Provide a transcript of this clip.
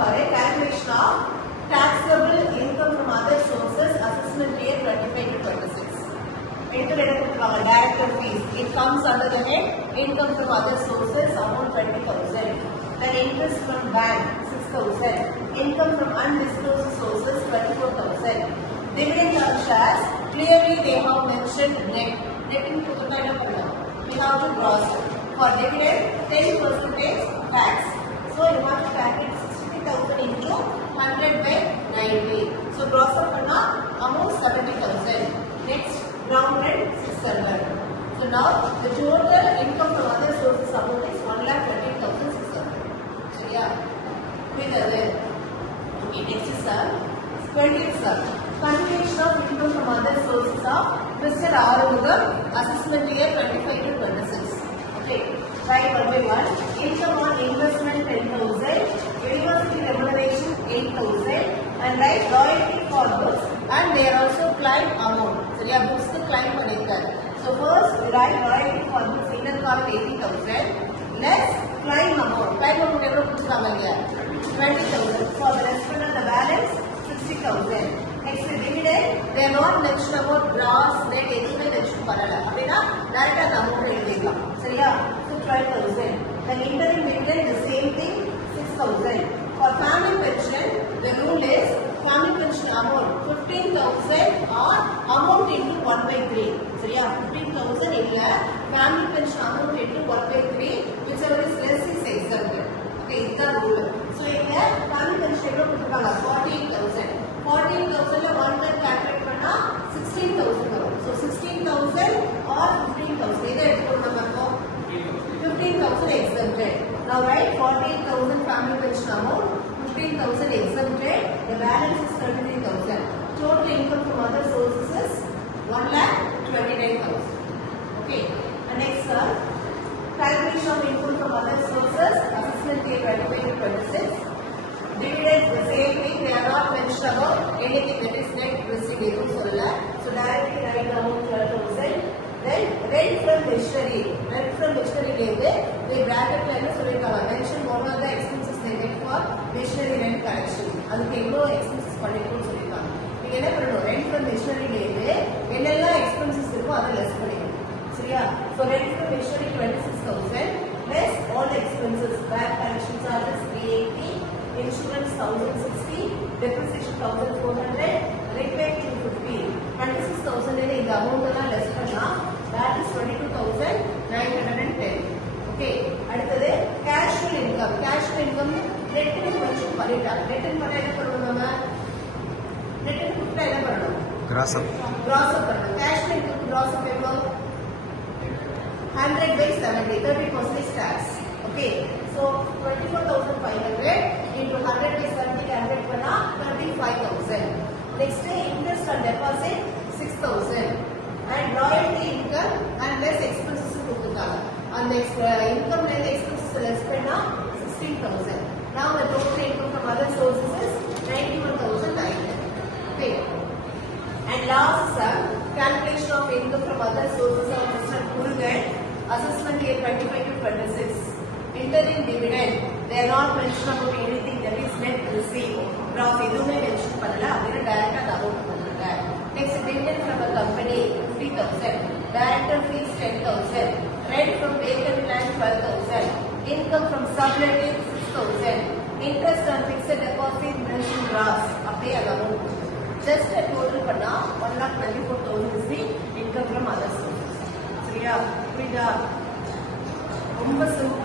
பாரு calculation of taxable income from other sources assessment year 25 to 26. Director fees. It comes under the head income from other sources amount 20,000. Then interest from bank 6,000. Income from undisclosed sources 24,000. Dividend on shares, clearly they have mentioned net. Net into the kind of we have to cross it. For dividend, 10% tax. So you have to calculate 60,000 into 100 by 90. So gross up amount 70,000. Next, ground rent 600. So now the total income from other sources amount is 1,20,600. So yeah, with other. Okay, next is 20th sir. Continuation of income from other sources of Mr. Arumugam, assessment year 25 to 26. Okay, right one by one. Income on investment 10,000, university remuneration 8,000, and right royalty for books, and they are also claim amount. So yeah, books to claim பண்ணிருக்காரு. So first right royalty for books inner call 80,000 less claim amount. Claim amount எவ்வளவு கொடுத்தாங்க இல்ல 20,000. For the rest of the balance 60,000. Next dividend, they are not mentioned about gross net எதுவுமே mention பண்ணல. அப்படினா டைரக்டா அந்த amount எழுதிடலாம். சரியா? So 12,000. Then interim dividend the same thing 6,000. For family pension, the rule is family pension amount 15,000 or amount into 1/3. சரியா? 15,000 இல்ல family pension amount into 1/3, whichever is less is exempted. Okay, this is the rule. So இங்க family pension எவ்வளவு கொடுத்தாங்க 48,000. 14,000 ல 1 month calculate பண்ணா 16,000 வரும். So 16,000 or 15,000 இத எடுத்துக்கணும் நம்ம 15,000 exempted. Now write 14,000 family pension amount, 15,000 exempted, the balance is 33,000. Total income from other sources is 1,29,000. Okay, and next calculation of income from other sources, assessment year 25 to 26. Dividends the same thing, they are not mentioned about anything that is net received எதுவும் சொல்லல. So directly write amount 12,000. Then rent from machinery. Rent from machinery லேந்து they bracketல என்ன சொல்லிருக்காங்க mention what are the expenses they get for machinery rent collection. அதுக்கு எவ்வளவு expenses பண்ணிருக்கோம்னு சொல்லிருக்காங்க. நீங்க என்ன பண்ணணும் rent from machinery லேந்து என்னெல்லாம் expenses இருக்கோ அதை less பண்ணிக்கணும். சரியா? So rent from machinery 26,000 less all the expenses, bank collection charges 380, insurance 1,060, depreciation 1,400, repair 250. 26,000 இந்த amount எல்லாம் less பண்ணா that is 22,910. Okay, அடுத்தது casual income. Casual income net mention பண்ணிட்டாங்க. net பண்ணா என்ன பண்ணணும் நம்ம net கொடுத்தா என்ன பண்ணணும் gross up பண்ணணும். casual income gross up எவ்வளவு 100 by 70, 30% tax. Okay, so 24,500 into 100 by 70 calculate பண்ணா 35,000. Next interest on deposit 6,000 and royalty income and less expenses கொடுத்துட்டாங்க. அந்த income ல இருந்து expenses less பண்ணா 16,000. Now the total income from other sources is 91,900. Okay, and last calculation of income from other sources of Mr. Murugan, assessment year 25 to 26. Interim dividend, they are not mentioned about anything that is net received. Gross எதுவுமே mention பண்ணல. அப்படியே டைரக்டா அந்த amount கொடுத்துருங்க. Next dividend from a company 50,000. Director fees 10,000. Rent from vacant land 12,000. Income from subletting 6,000. Interest on fixed deposit mention gross. அப்படியே அந்த amount just a total பண்ணா 1,24,000 is the income from other sources. சரியா? புரியுதா? ரொம்ப